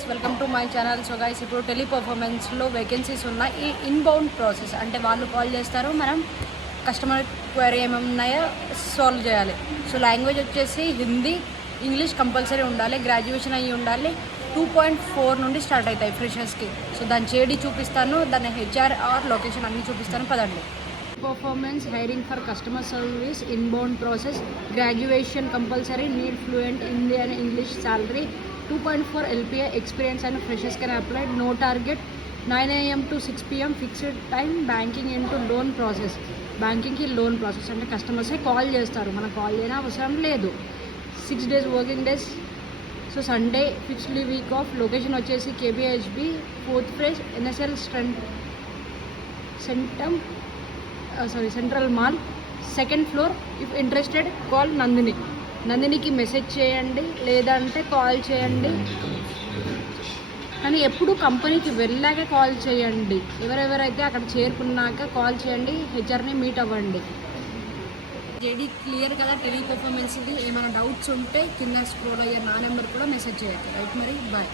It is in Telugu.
Guys, welcome to my channel. So guys, ఇప్పుడు టెలిపర్ఫార్మెన్స్లో వేకెన్సీస్ ఉన్నాయి. ఈ ఇన్బౌండ్ ప్రాసెస్ అంటే వాళ్ళు కాల్ చేస్తారు, మనం కస్టమర్ క్వైరీ ఏమేమి ఉన్నాయో సాల్వ్ చేయాలి. సో లాంగ్వేజ్ వచ్చేసి హిందీ, ఇంగ్లీష్ కంపల్సరీ ఉండాలి, గ్రాడ్యుయేషన్ అయ్యి ఉండాలి. 2.4 నుండి స్టార్ట్ అవుతాయి ఫ్రెషర్స్కి. సో దాని చేడి చూపిస్తాను, దాని హెచ్ఆర్ ఆర్ లొకేషన్ అన్నీ చూపిస్తాను, పదండి. Performance hiring for customer service inbound process, graduation compulsory, need fluent Hindi and English, salary 2.4 LPA, experience and freshers can apply, no target, 9 AM to 6 PM, fixed time, banking into loan process. బ్యాంకింగ్కి లోన్ ప్రాసెస్ అంటే కస్టమర్సే కాల్ చేస్తారు, మనకు కాల్ చేయని అవసరం లేదు. 6 days working days. So Sunday fixed week off. Location వచ్చేసి KBHB 4th phase NSL central mall, 2nd floor. If interested call నందినికి మెసేజ్ చేయండి, లేదంటే కాల్ చేయండి. కానీ ఎప్పుడు కంపెనీకి వెళ్ళాక కాల్ చేయండి. ఎవరెవరైతే అక్కడ చేరుకున్నాక కాల్ చేయండి, హెచ్ఆర్ని మీట్ అవ్వండి. జేడీ క్లియర్ కదా టెలిపర్ఫార్మెన్స్ది. ఏమైనా డౌట్స్ ఉంటే కింద స్క్రోల్ అయ్యే నా నెంబర్ కూడా మెసేజ్ చేయండి. రైట్, మరి బాయ్.